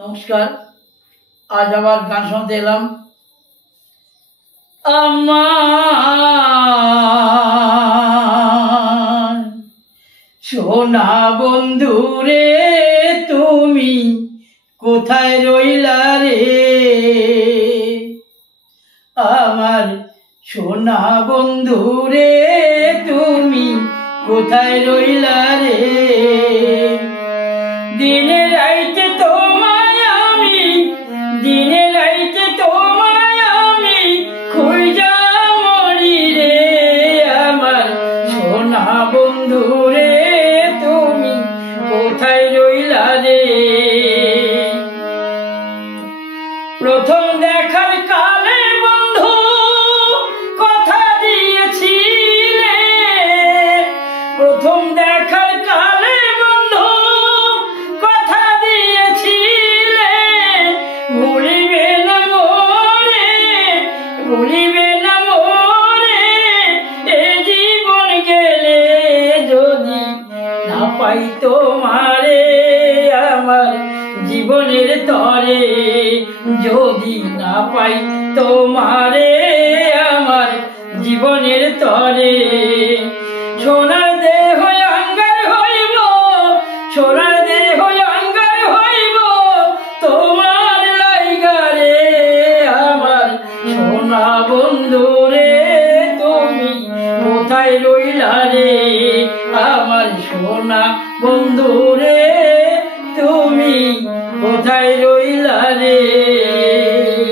নমস্কার। আজ আবার গান শুনতে এলাম। আমার সোনা বন্ধু রে, তুমি কোথায় রইলা রে? আমার সোনা বন্ধু রে, তুমি কোথায় রইলা রে? দিনে রাইতে তোমায় আমি, দিনে রাইতে তোমায় আমি খুঁজা মরি রে। আমার সোনা বন্ধু রে, তুমি কোথায় রইলা রে? প্রথম দেখার কালে বন্ধু কথা দিয়েছিলে, প্রথম দেখার কালে বন্ধু কথা দিয়েছিলে, ভুলিবে না মোরে, ভুলিবে না মোরে। এ জীবন গেলে যদি না পাই তোমারে, আমার জীবনের তরে যদি না পাই তোমারে, আমার জীবনের তরে। সোনার দেহ অঙ্গার হইব, সোনার দেহ অঙ্গার হইব তোমার লাইগা রে। আমার সোনা বন্ধু রে, তুমি কোথায় রইলা রে? আমার সোনা বন্ধু রে, তুমি কোথায় রইলা রে?